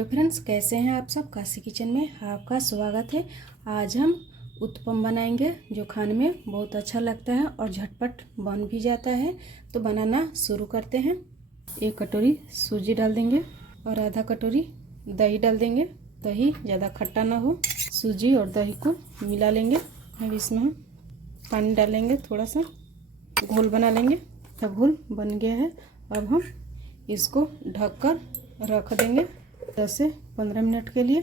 Hello friends, कैसे हैं आप सब। काशी किचन में आपका स्वागत है। आज हम उत्पम बनाएंगे जो खाने में बहुत अच्छा लगता है और झटपट बन भी जाता है। तो बनाना शुरू करते हैं। 1 कटोरी सूजी डाल देंगे और आधा कटोरी दही डाल देंगे। दही ज़्यादा खट्टा ना हो। सूजी और दही को मिला लेंगे। अब इसमें हम पानी डालेंगे, थोड़ा सा घोल बना लेंगे। अब घोल बन गया है। अब हम इसको ढककर रख देंगे 10 से 15 मिनट के लिए।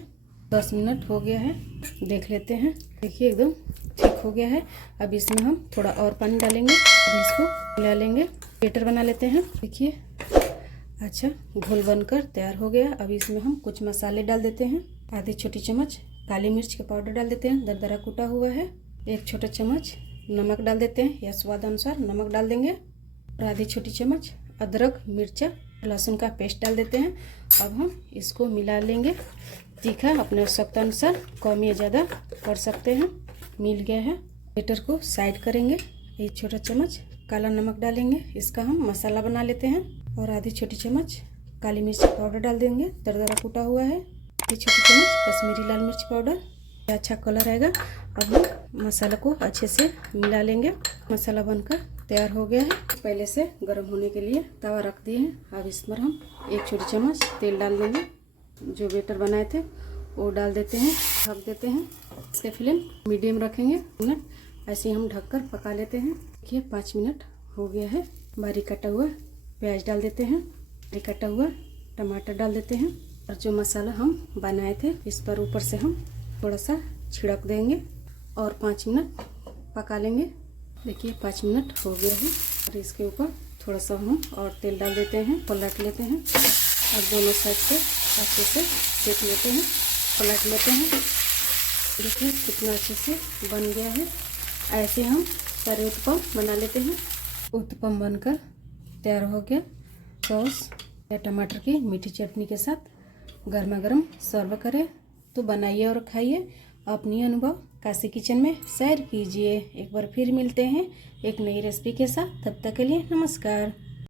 10 मिनट हो गया है, देख लेते हैं। देखिए एकदम ठीक हो गया है। अब इसमें हम थोड़ा और पानी डालेंगे और इसको मिला लेंगे। बैटर बना लेते हैं। देखिए अच्छा घोल बनकर तैयार हो गया। अब इसमें हम कुछ मसाले डाल देते हैं। आधी छोटी चम्मच काली मिर्च का पाउडर डाल देते हैं, दरदरा कूटा हुआ है। 1 छोटा चम्मच नमक डाल देते हैं या स्वाद अनुसार नमक डाल देंगे। और आधी छोटी चम्मच अदरक मिर्चा लहसुन का पेस्ट डाल देते हैं। अब हम इसको मिला लेंगे। तीखा अपने आवश्यकता अनुसार कम या ज़्यादा कर सकते हैं। मिल गया है। बैटर को साइड करेंगे। 1 छोटा चम्मच काला नमक डालेंगे, इसका हम मसाला बना लेते हैं। और आधी छोटी चम्मच काली मिर्च पाउडर डाल देंगे, दरदरा कूटा हुआ है। 1 छोटी चम्मच कश्मीरी लाल मिर्च पाउडर, अच्छा कलर आएगा। अब हम मसाला को अच्छे से मिला लेंगे। मसाला बनकर तैयार हो गया है। पहले से गर्म होने के लिए तवा रख दिए हैं। अब इसमें हम 1 छोटी चम्मच तेल डाल देंगे। जो बैटर बनाए थे वो डाल देते हैं, ढक देते हैं। इसके फ्लेम मीडियम रखेंगे। मिनट ऐसे ही हम ढककर पका लेते हैं। देखिए 5 मिनट हो गया है। बारीक कटा हुआ प्याज डाल देते हैं, बारीक कटा हुआ टमाटर डाल देते हैं। और जो मसाला हम बनाए थे इस पर ऊपर से हम थोड़ा सा छिड़क देंगे और 5 मिनट पका लेंगे। देखिए 5 मिनट हो गया है। और इसके ऊपर थोड़ा सा हम और तेल डाल देते हैं, पलट लेते हैं। और दोनों साइड से अच्छे से सेक लेते हैं, पलट लेते हैं। देखिए कितना अच्छे से बन गया है। ऐसे हम सारे उत्पम बना लेते हैं। उत्पम बनकर तैयार हो गया। सॉस या टमाटर की मीठी चटनी के साथ गर्मा गर्म सर्व करें। तो बनाइए और खाइए। अपनी अनुभव काशी किचन में शेयर कीजिए। एक बार फिर मिलते हैं एक नई रेसिपी के साथ। तब तक के लिए नमस्कार।